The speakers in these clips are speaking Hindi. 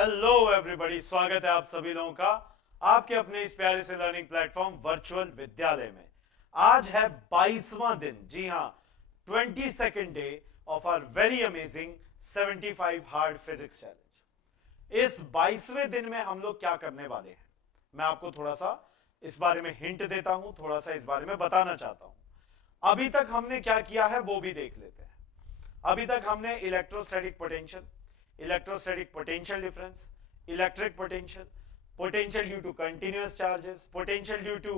हेलो एवरीबॉडी, स्वागत है आप सभी लोगों का आपके अपने इस प्यारे से लर्निंग प्लेटफॉर्म वर्चुअल विद्यालय में। आज है 22वां दिन, जी हां, 22nd day of our very amazing 75 hard physics challenge. इस 22वें दिन में हम लोग क्या करने वाले हैं, मैं आपको थोड़ा सा इस बारे में हिंट देता हूं, थोड़ा सा इस बारे में बताना चाहता हूं। अभी तक हमने क्या किया है वो भी देख लेते हैं। अभी तक हमने electrostatic potential, electrostatic potential difference, electric potential, potential due to continuous charges, potential due to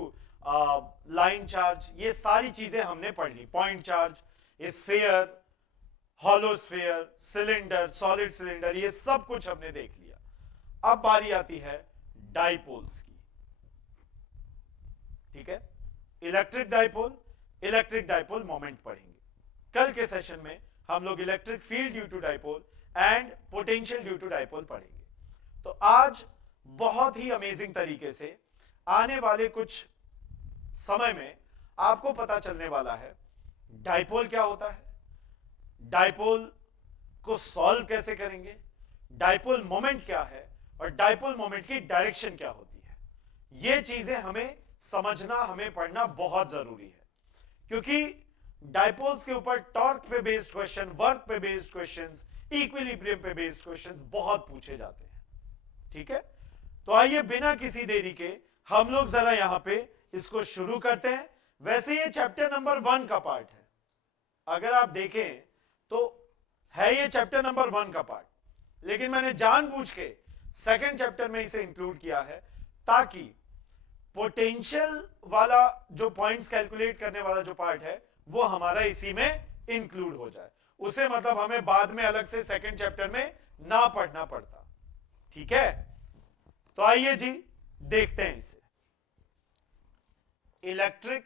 line charge, ये सारी चीजें हमने पढ़ ली। Point charge, sphere, hollow sphere, cylinder, solid cylinder, ये सब कुछ हमने देख लिया। अब बारी आती है डाइपोल्स की। ठीक है, इलेक्ट्रिक डाइपोल मोमेंट पढ़ेंगे। कल के सेशन में हम लोग electric field due to dipole and potential due to dipole पढ़ेंगे। तो आज बहुत ही अमेजिंग तरीके से आने वाले कुछ समय में आपको पता चलने वाला है डाइपोल क्या होता है, डाइपोल को सॉल्व कैसे करेंगे, डाइपोल मोमेंट क्या है और डाइपोल मोमेंट की डायरेक्शन क्या होती है। ये चीजें हमें समझना, हमें पढ़ना बहुत जरूरी है, क्योंकि डाइपोल्स के ऊपर टॉर्क पे बेस्ड क्वेश्चन, वर्क पे बेस्ड क्वेश्चंस, इक्विलिब्रियम पे बेस्ड क्वेश्चंस बहुत पूछे जाते हैं। ठीक है, तो आइए बिना किसी देरी के हम लोग जरा यहां पे इसको शुरू करते हैं। वैसे ये चैप्टर नंबर 1 का पार्ट है, अगर आप देखें तो है ये चैप्टर नंबर 1 का पार्ट, लेकिन मैंने जानबूझ के सेकंड चैप्टर में इसे इंक्लूड किया है ताकि पोटेंशियल वाला जो पॉइंट्स कैलकुलेट करने वाला जो पार्ट है वो हमारा इसी में इंक्लूड हो जाए। उसे मतलब हमें बाद में अलग से सेकंड चैप्टर में ना पढ़ना पड़ता। ठीक है, तो आइए जी देखते हैं इसे। इलेक्ट्रिक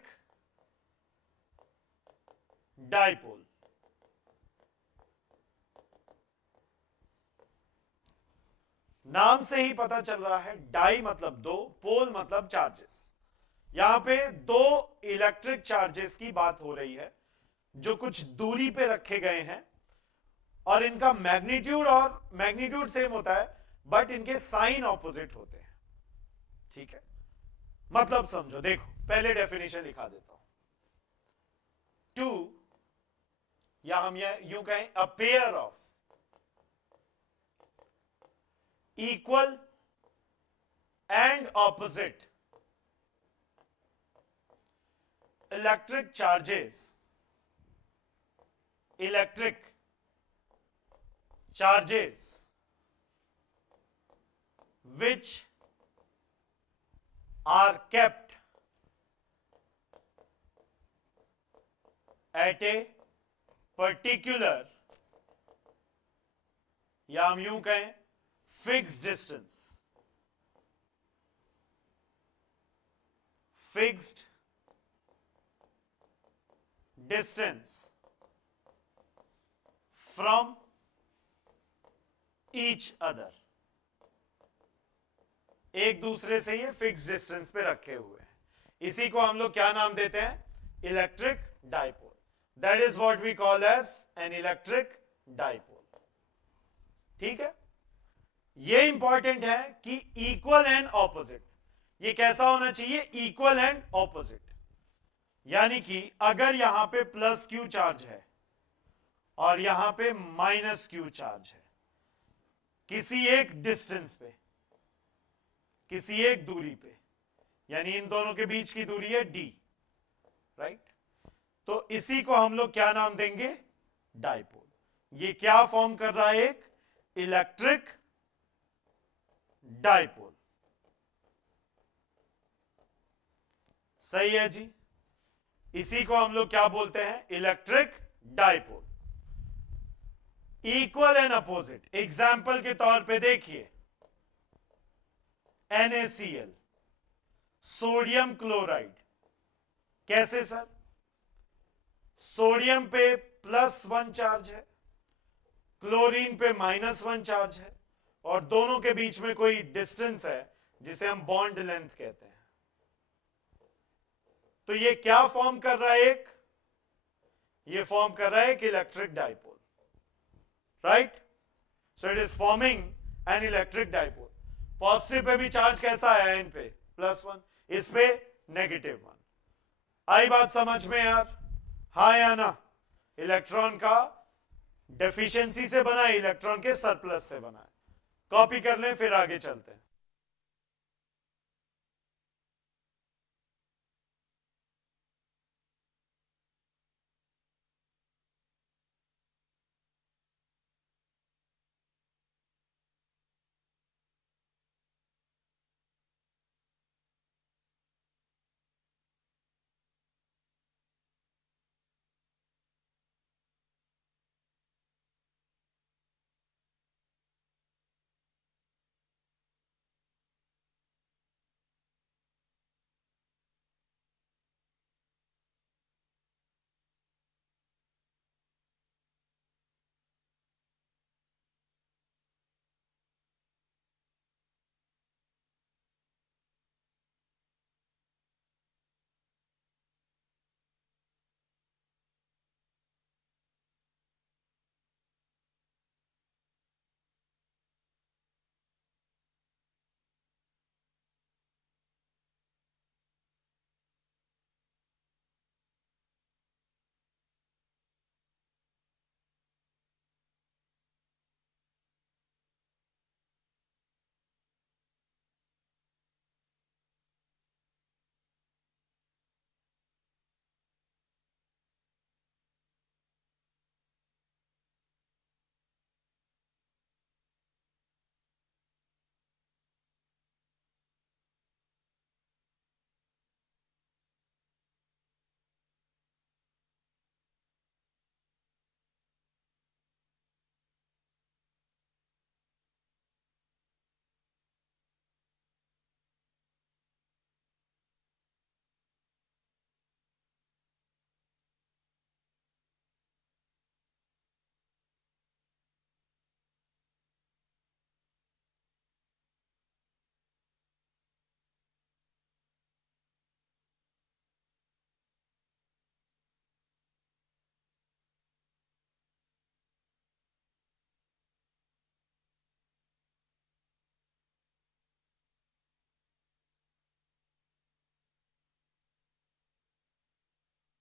डाइपोल, नाम से ही पता चल रहा है, डाई मतलब दो, पोल मतलब चार्जेस। यहां पे दो इलेक्ट्रिक चार्जेस की बात हो रही है जो कुछ दूरी पे रखे गए हैं और इनका मैग्नीट्यूड सेम होता है, बट इनके साइन ऑपोजिट होते हैं। ठीक है, मतलब समझो, देखो पहले डेफिनेशन लिखा देता हूं। टू, या हम यूं कहें, a pair of equal and opposite electric charges which are kept at a particular, या हम यूं कहें fixed distance from each other, एक दूसरे से ये फिक्स डिस्टेंस पे रखे हुए हैं। इसी को हम लोग क्या नाम देते हैं? Electric dipole. That is what we call as an electric dipole. ठीक है, ये इंपॉर्टेंट है कि इक्वल एंड ऑपोजिट, ये कैसा होना चाहिए? इक्वल एंड ऑपोजिट, यानी कि अगर यहां पे प्लस क्यू चार्ज है और यहां पे माइनस क्यू चार्ज है, किसी एक डिस्टेंस पे, किसी एक दूरी पे, यानी इन दोनों के बीच की दूरी है d, राइट? तो इसी को हम लोग क्या नाम देंगे? डाइपोल। ये क्या फॉर्म कर रहा है? एक इलेक्ट्रिक डाइपोल। सही है जी, इसी को हम लोग क्या बोलते हैं? Electric dipole. Equal and opposite, example के तौर पे देखिए, NaCl, सोडियम क्लोराइड। कैसे सर? सोडियम पे +1 चार्ज है, क्लोरीन पे -1 चार्ज है, और दोनों के बीच में कोई डिस्टेंस है जिसे हम बॉन्ड लेंथ कहते हैं। तो ये क्या फॉर्म कर रहा है? ये फॉर्म कर रहा है एक electric dipole, right? So it is forming N electric dipole. Positive pay भी चार्ज कैसा है, एन पे +1, इस पे -1। आई बात समझ में यार, हाँ या ना? इलेक्ट्रॉन का डेफिशिएंसी से बना है, इलेक्ट्रॉन के सरप्लस से बना है। कॉपी कर लें, फिर आगे चलते हैं।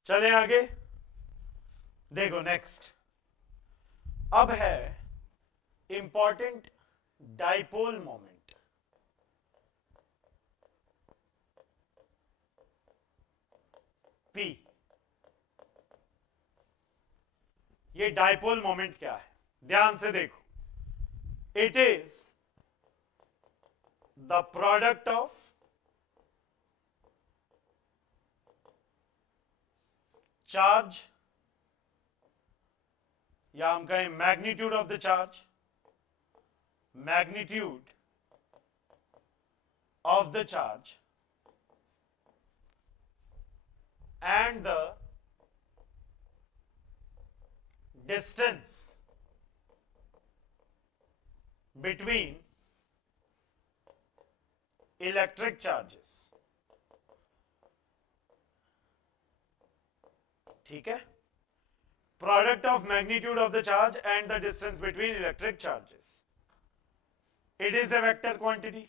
चले आगे, देखो नेक्स्ट। अब है इंपॉर्टेंट डाइपोल मोमेंट। पी, ये डाइपोल मोमेंट क्या है, ध्यान से देखो। It is the product of charge, या हम कहें magnitude of the charge, magnitude of the charge and the distance between electric charges. ठीक है, product of magnitude of the charge and the distance between electric charges. It is a vector quantity.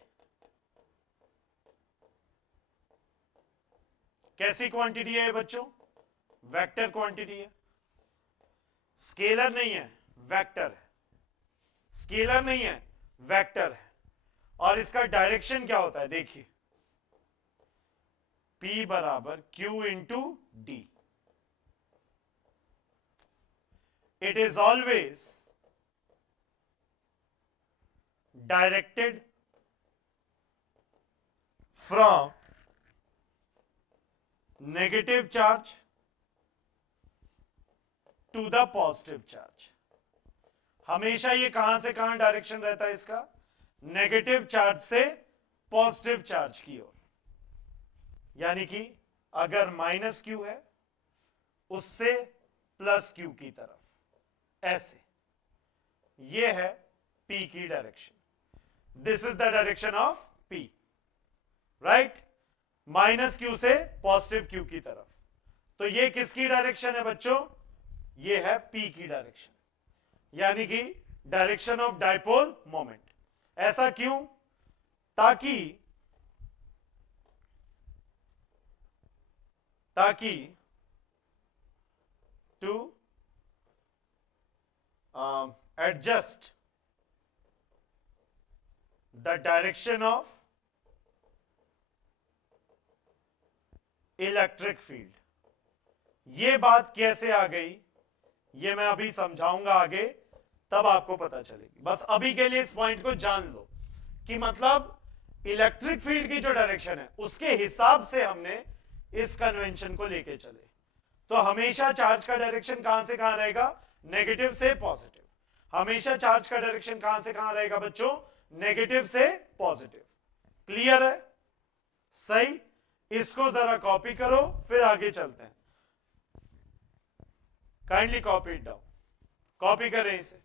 कैसी क्वांटिटी है बच्चों? वेक्टर क्वांटिटी है, स्केलर नहीं है, वेक्टर है। स्केलर नहीं है, वेक्टर है। और इसका डायरेक्शन क्या होता है, देखिए, P बराबर Q into D. It is always directed from negative charge to the positive charge। हमेशा ये कहां से कहां डायरेक्शन रहता है इसका? नेगेटिव चार्ज से पॉजिटिव चार्ज की ओर। यानी कि अगर -Q है, उससे +Q की तरफ, ऐसे। ये है P की direction. This is the direction of P, right? -Q से पॉजिटिव Q की तरफ। तो ये किसकी डायरेक्शन है बच्चों? ये है P की डायरेक्शन, यानी कि डायरेक्शन ऑफ डाइपोल मोमेंट। ऐसा क्यों? ताकि ताकि to adjust the direction of electric field. ये बात कैसे आ गई, ये मैं अभी समझाऊंगा आगे, तब आपको पता चलेगी। बस अभी के लिए इस पॉइंट को जान लो कि मतलब इलेक्ट्रिक फील्ड की जो डायरेक्शन है उसके हिसाब से हमने इस कन्वेंशन को लेके चले। तो हमेशा चार्ज का डायरेक्शन कहां से कहां रहेगा? नेगेटिव से पॉजिटिव। हमेशा चार्ज का डायरेक्शन कहां से कहां रहेगा बच्चों? नेगेटिव से पॉजिटिव। क्लियर है? सही। इसको जरा कॉपी करो, फिर आगे चलते हैं। Kindly copy it down, copy करें इसे।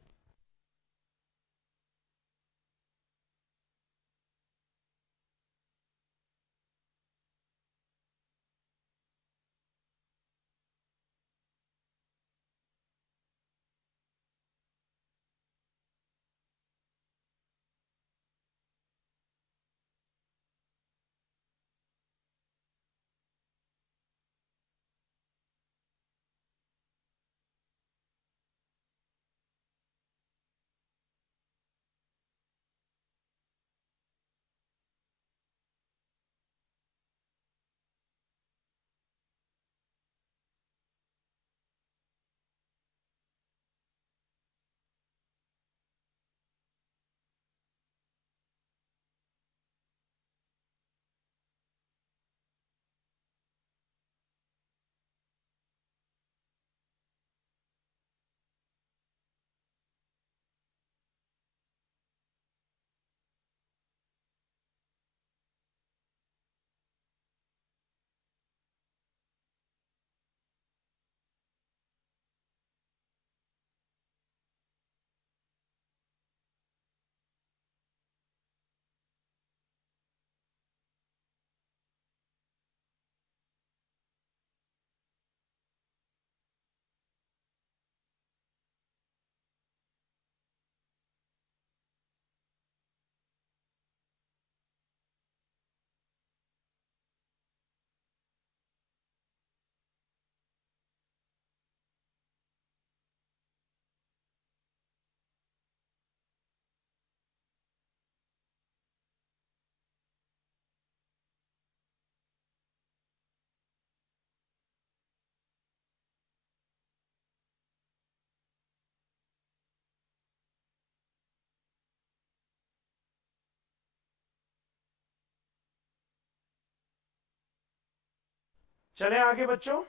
चले आगे बच्चों,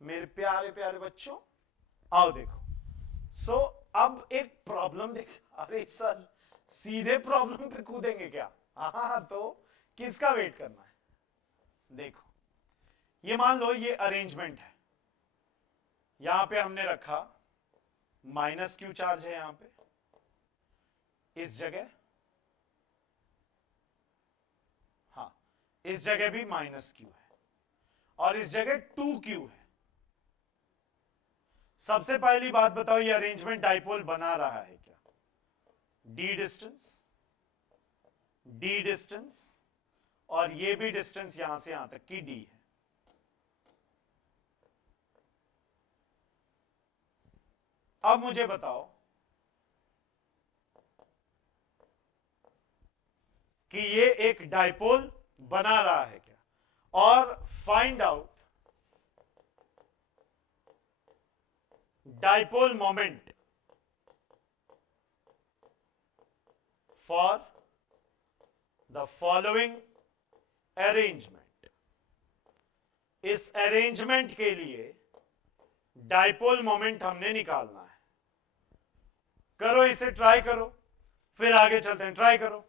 मेरे प्यारे प्यारे बच्चों, आओ देखो। सो अब एक प्रॉब्लम देख। अरे सर सीधे प्रॉब्लम पे कूदेंगे क्या? हाँ तो किसका वेट करना है? देखो, ये मान लो ये अरेंजमेंट है। यहां पे हमने रखा माइनस क्यू चार्ज है, यहां पे इस जगह, हाँ इस जगह भी माइनस क्यू है, और इस जगह 2q है। सबसे पहली बात बताओ, ये अरेंजमेंट डाइपोल बना रहा है क्या? डी डिस्टेंस, डी डिस्टेंस, और ये भी डिस्टेंस यहां से यहां तक की डी है। अब मुझे बताओ कि ये एक डाइपोल बना रहा है क्या, और find out dipole moment for the following arrangement. इस अरेंजमेंट के लिए डाइपोल मोमेंट हमने निकालना है। करो इसे, ट्राई करो, फिर आगे चलते हैं। ट्राई करो।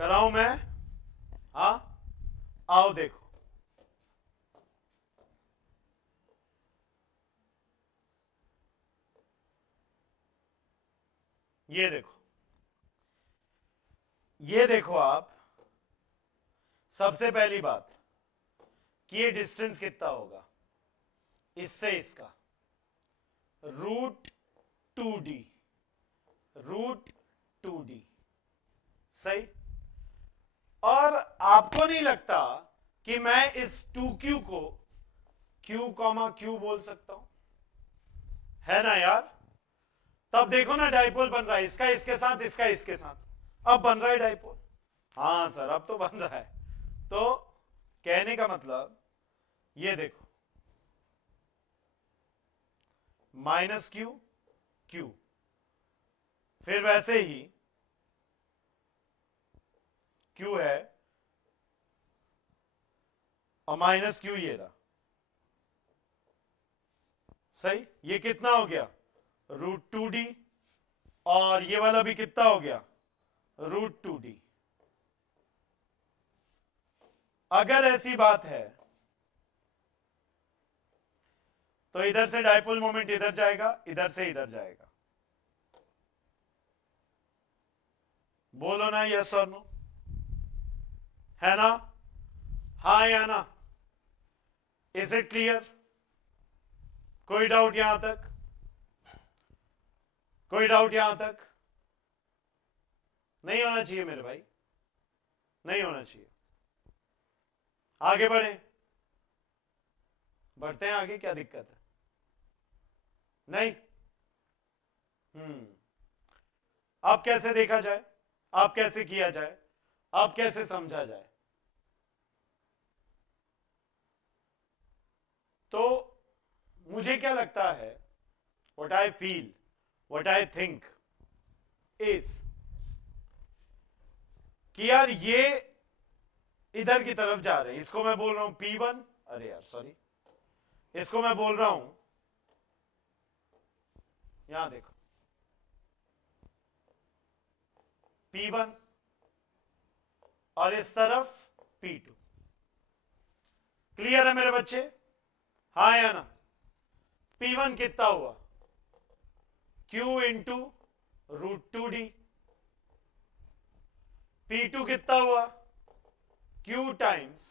कराऊं मैं? हाँ, आओ देखो। ये देखो, ये देखो आप, सबसे पहली बात कि ये डिस्टेंस कितना होगा इससे इसका, √2d, √2d, सही। और आपको नहीं लगता कि मैं इस 2q को q, बोल सकता हूं? है ना यार? तब देखो ना, डाइपोल बन रहा है, इसका इसके साथ, इसका इसके साथ, अब बन रहा है डाइपोल। हाँ सर, अब तो बन रहा है। तो कहने का मतलब, ये देखो, -q, q, फिर वैसे ही q है और -q ये रहा, सही। ये कितना हो गया? √2d। और ये वाला भी कितना हो गया? √2d। अगर ऐसी बात है तो इधर से डाइपोल मोमेंट इधर जाएगा, इधर से इधर जाएगा। बोलो ना यस और नो, है ना? हाँ या ना? Is it clear? कोई डाउट यहां तक? कोई डाउट यहां तक? नहीं होना चाहिए मेरे भाई, नहीं होना चाहिए। आगे बढ़े, बढ़ते हैं आगे, क्या दिक्कत है? नहीं? अब कैसे देखा जाए, अब कैसे किया जाए, अब कैसे समझा जाए? तो मुझे क्या लगता है, what I feel, what I think is कि यार ये इधर की तरफ जा रहे हैं, इसको मैं बोल रहा हूं P1, अरे यार सॉरी, इसको मैं बोल रहा हूं, यहां देखो, P1, और इस तरफ P2। क्लियर है मेरे बच्चे? हाँ या ना? P1 कितना हुआ? Q into √2d। P2 कितना हुआ? Q times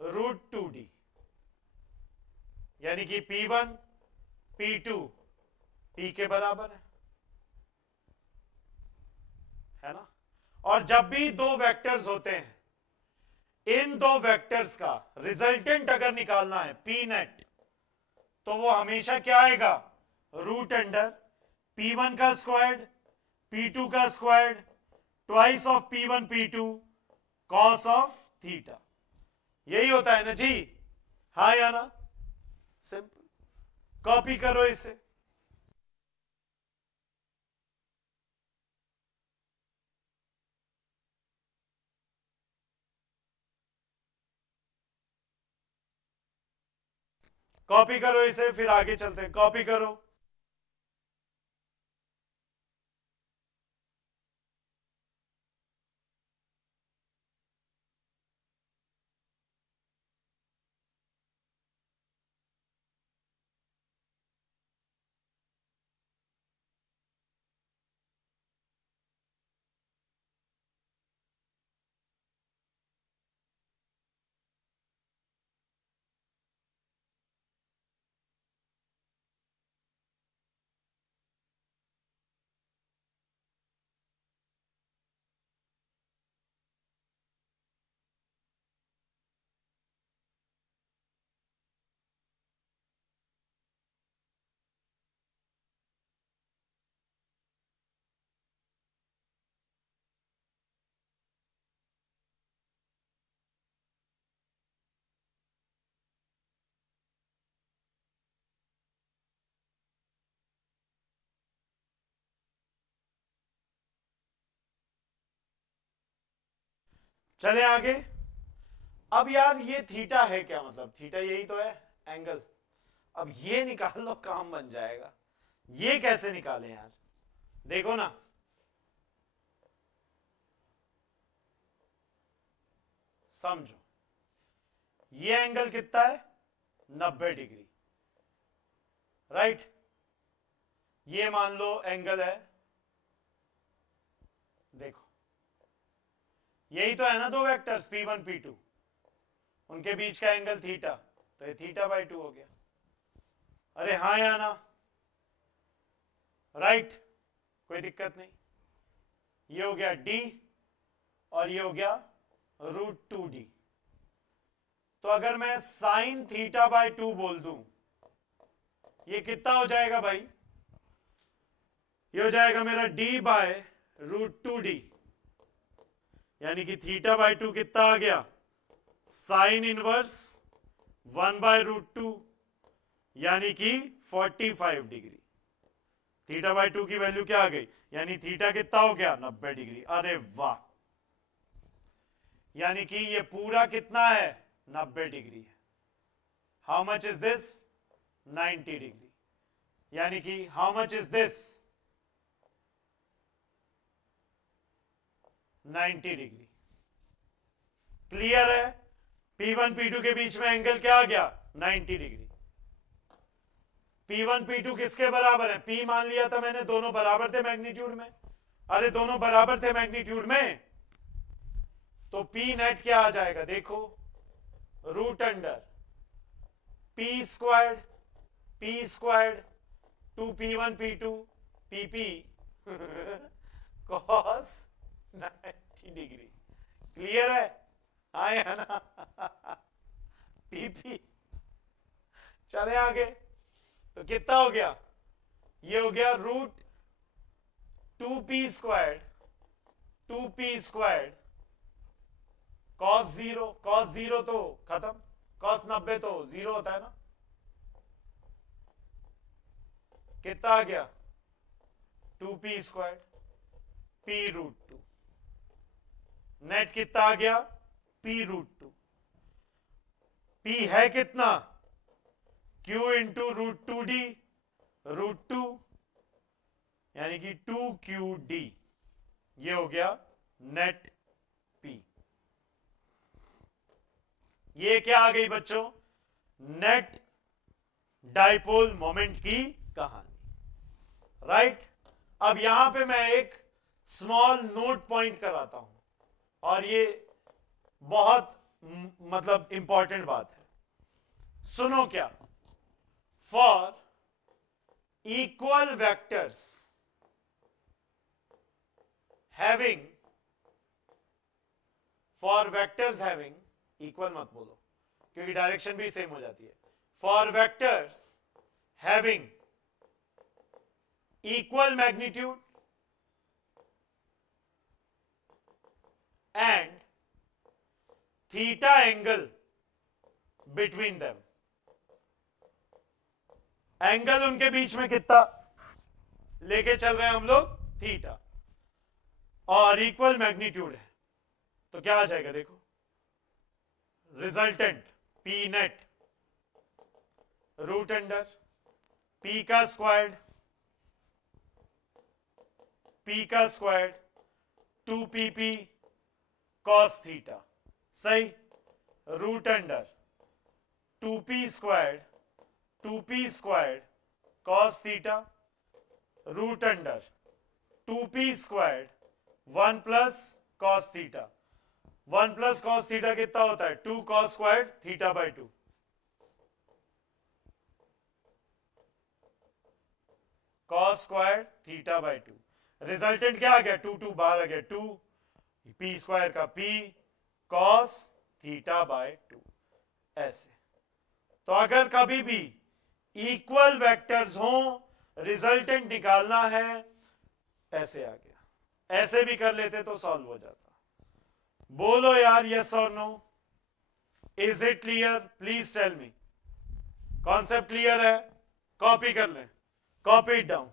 √2d। यानी कि P1 P2 P के बराबर है ना? और जब भी दो वेक्टर्स होते हैं, इन दो वेक्टर्स का रिजल्टेंट अगर निकालना है P नेट, तो वो हमेशा क्या आएगा? √अंडर P1 का स्क्वायर्ड, P2 का squared, twice of P1 P2 cos of theta. यही होता है ना जी? हाँ या ना? सिंपल। कॉपी करो इसे, कॉपी करो इसे, फिर आगे चलते हैं। कॉपी करो। चले आगे। अब यार ये थीटा है क्या? मतलब थीटा यही तो है, एंगल। अब ये निकाल लो, काम बन जाएगा। ये कैसे निकालें यार? देखो ना, समझो, ये एंगल कितना है? 90 डिग्री, राइट। ये मान लो एंगल है, देखो यही तो है ना दो वेक्टर्स P1 P2, उनके बीच का एंगल थीटा, तो ये θ/2 हो गया। अरे हाँ या ना? राइट, कोई दिक्कत नहीं। ये हो गया d और ये हो गया √2d। तो अगर मैं sin θ/2 बोल दूं, ये कितना हो जाएगा भाई? ये हो जाएगा मेरा d/√2d, यानी कि θ/2 कितना आ गया? साइन इनवर्स 1/√2, यानी कि 45 डिग्री। θ/2 की वैल्यू क्या आ गई? यानी थीटा कितना हो गया? 90 डिग्री। अरे वाह, यानी कि ये पूरा कितना है? 90 डिग्री है। How much is this? 90 degree. यानी कि how much is this? 90 degree. Clear है? P1 P2 के बीच में एंगल क्या आ गया? 90 डिग्री। P1 P2 किसके बराबर है? P मान लिया था मैंने, दोनों बराबर थे मैग्नीट्यूड में। अरे दोनों बराबर थे मैग्नीट्यूड में, तो P नेट क्या आ जाएगा? देखो, √under P squared 2P1 P2 PP cos 90 degree. Clear है? हाँ या ना? PP। चले आगे, तो कितना हो गया? ये हो गया √2P स्क्वायर्ड cos 0 तो खत्म, cos 90 तो 0 होता है ना। कितना आ गया? 2P squared P√2। नेट कितना आ गया? P√2। P है कितना? Q इंटू √2d, √2, यानी कि 2QD। ये हो गया नेट P। ये क्या आ गई बच्चों? नेट डाइपोल मोमेंट की कहानी, राइट। अब यहां पे मैं एक स्मॉल नोट पॉइंट कराता हूं, और ये बहुत मतलब इंपॉर्टेंट बात है, सुनो क्या। For equal vectors having, for vectors having, equal मत बोलो क्योंकि डायरेक्शन भी सेम हो जाती है। For vectors having equal magnitude and theta angle between them, angle उनके बीच में कितना लेके चल रहे हैं हम लोग? थीटा, और इक्वल मैग्नीट्यूड है, तो क्या आ जाएगा? देखो, resultant P net √under P का स्क्वायर्ड 2PP cos थीटा, सही, √under 2P squared cos theta, √under 2P squared 1 plus cos theta. 1 plus cos theta कितना होता है? 2 cos squared θ/2। cos squared θ/2। Resultant क्या आ गया? 2 बाहर आ गया, 2 P स्क्वायर का P cos θ/2। ऐसे, तो अगर कभी भी इक्वल वेक्टर्स हो, रिजल्टेंट निकालना है, ऐसे आ गया, ऐसे भी कर लेते तो सॉल्व हो जाता। बोलो यार, यस और no? Is it clear? Please tell me. Concept clear है? कॉपी कर लें, कॉपी इट डाउन।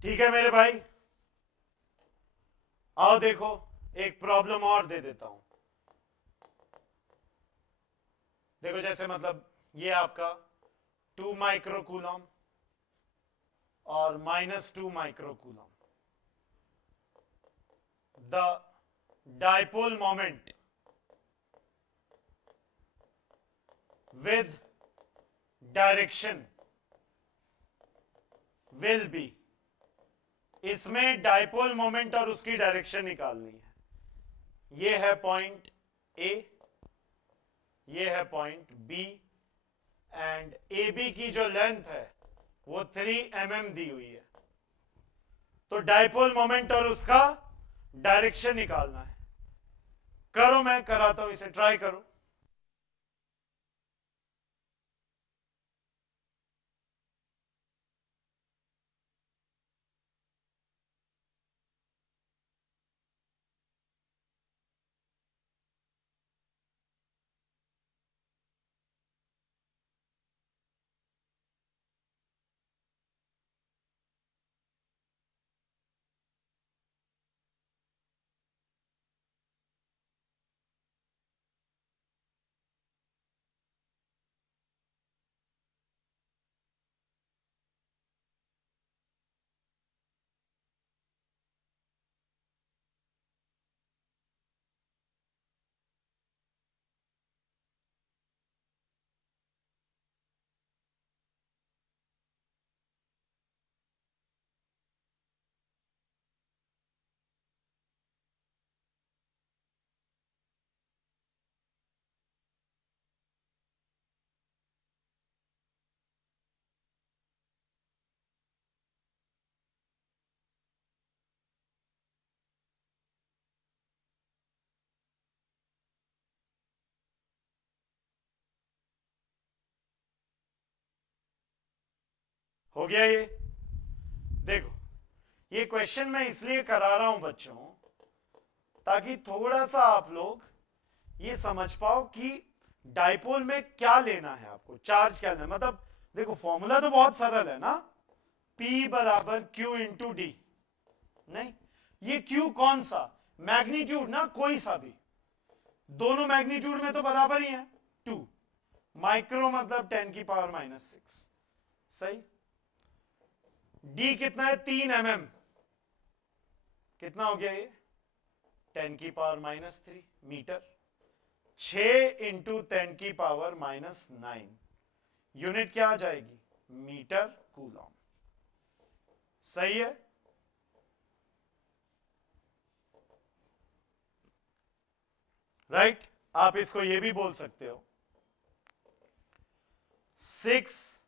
ठीक है मेरे भाई, आओ देखो एक प्रॉब्लम और दे देता हूं। देखो जैसे मतलब ये आपका 2 माइक्रोकूलम और -2 microcoulomb, the dipole moment with direction will be, इसमें डाइपोल मोमेंट और उसकी डायरेक्शन निकालनी है। ये है पॉइंट ए, ये है point B, and A B की जो लेंथ है वो 3 mm दी हुई है। तो डाइपोल मोमेंट और उसका डायरेक्शन निकालना है। करो, मैं कराता हूं, इसे ट्राई करो। हो गया ये? देखो, ये क्वेश्चन मैं इसलिए करा रहा हूं बच्चों, ताकि थोड़ा सा आप लोग ये समझ पाओ कि डाइपोल में क्या लेना है, आपको चार्ज क्या लेना है। मतलब देखो फॉर्मूला तो बहुत सरल है ना, P बराबर Q इंटू डी। नहीं, ये Q कौन सा मैग्नीट्यूड ना, कोई सा भी, दोनों मैग्नीट्यूड में तो बराबर ही है 2। माइक्रो मतलब 10⁻⁻⁶, सही। डी कितना है, 3 mm, कितना हो गया ये, 10⁻³ मीटर। 6 इंटू 10⁻⁹ यूनिट क्या आ जाएगी, मीटर कूलम। सही है। राइट, आप इसको ये भी बोल सकते हो 6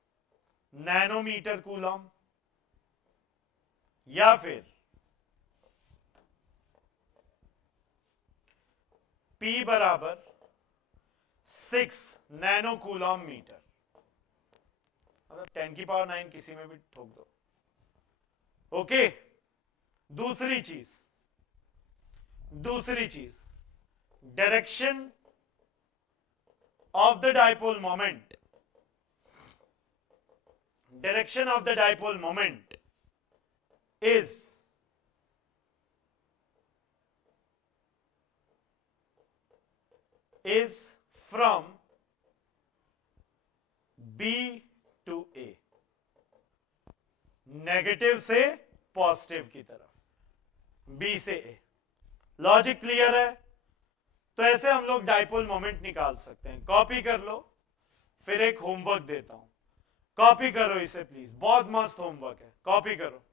नैनोमीटर कूलम, या फिर P बराबर 6 नैनो कूलम मीटर, मतलब 10⁹ किसी में भी ठोक दो। ओके, दूसरी चीज, direction of the dipole moment, direction of the dipole moment is from B to A, negative से पॉजिटिव की तरफ, B से A। लॉजिक क्लियर है? तो ऐसे हम लोग डाइपोल मोमेंट निकाल सकते हैं। कॉपी कर लो, फिर एक होमवर्क देता हूं, कॉपी करो इसे प्लीज, बहुत मस्त होमवर्क है, कॉपी करो।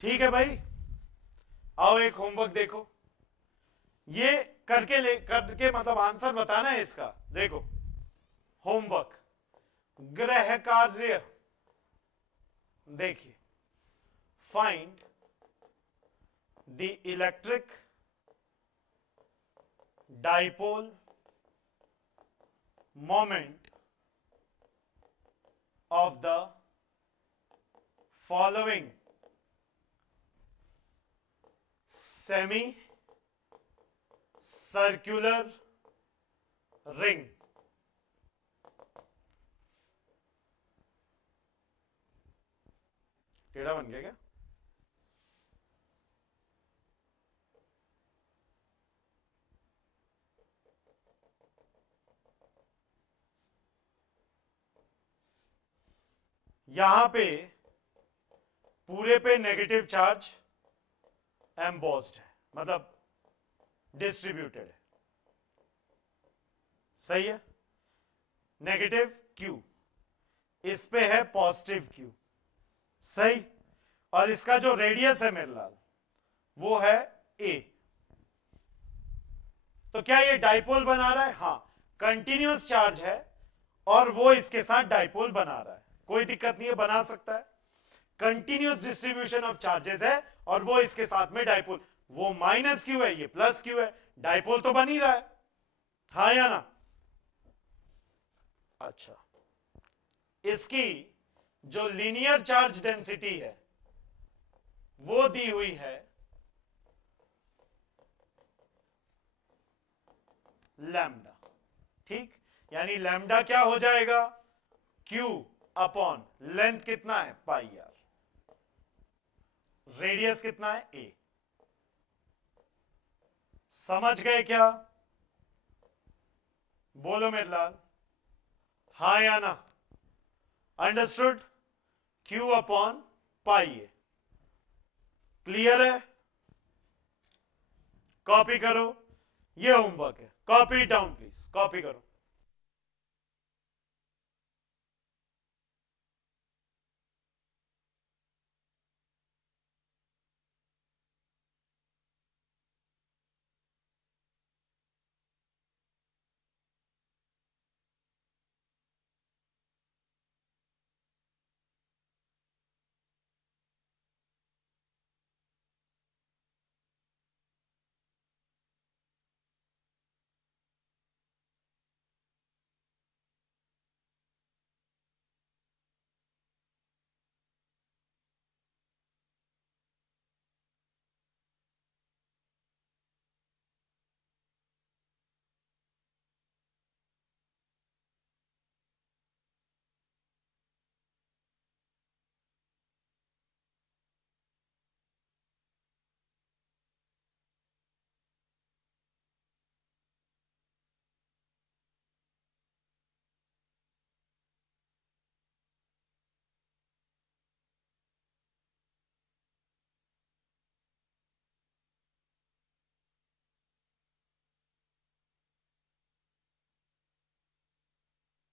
ठीक है भाई, आओ एक होमवर्क देखो, ये करके मतलब आंसर बताना है इसका। देखो होमवर्क, गृह कार्य, देखिए find the electric dipole moment of the following semi circular ring। टेढ़ा बन गया क्या? यहां पे पूरे पे नेगेटिव चार्ज एम्बोस्ड है, मतलब डिस्ट्रीब्यूटेड है, सही है। नेगेटिव क्यू, इस पे है पॉजिटिव क्यू, सही। और इसका जो रेडियस है मेरे लाल वो है ए। तो क्या ये डाइपोल बना रहा है? हां, कंटिन्यूअस चार्ज है और वो इसके साथ डाइपोल बना रहा है, कोई दिक्कत नहीं है, बना सकता है। कंटिन्यूअस डिस्ट्रीब्यूशन ऑफ चार्जेस है और वो इसके साथ में डाइपोल, वो माइनस क्यू है, ये प्लस क्यू है, डाइपोल तो बन ही रहा है, हाँ या ना? अच्छा, इसकी जो लीनियर चार्ज डेंसिटी है वो दी हुई है लैम्डा, ठीक। यानी लैम्डा क्या हो जाएगा? क्यू अपॉन लेंथ कितना है? पाई आर, रेडियस कितना है? ए। समझ गए क्या? बोलो मेरे लाल, हाँ या ना? अंडरस्टूड? क्यू अपॉन पाई ए, क्लियर है? कॉपी करो, ये होमवर्क है, कॉपी डाउन प्लीज, कॉपी करो।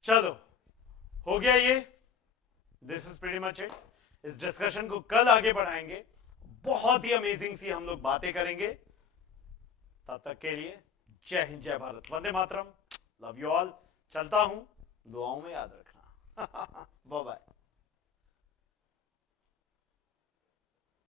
चलो, हो गया ये, this is pretty much it. इस डिस्कशन को कल आगे बढ़ाएंगे, बहुत ही अमेजिंग सी हम लोग बातें करेंगे। तब तक के लिए जय हिंद, जय भारत, वंदे मातरम, लव यू ऑल। चलता हूं, दुआओं में याद रखना। Bye bye.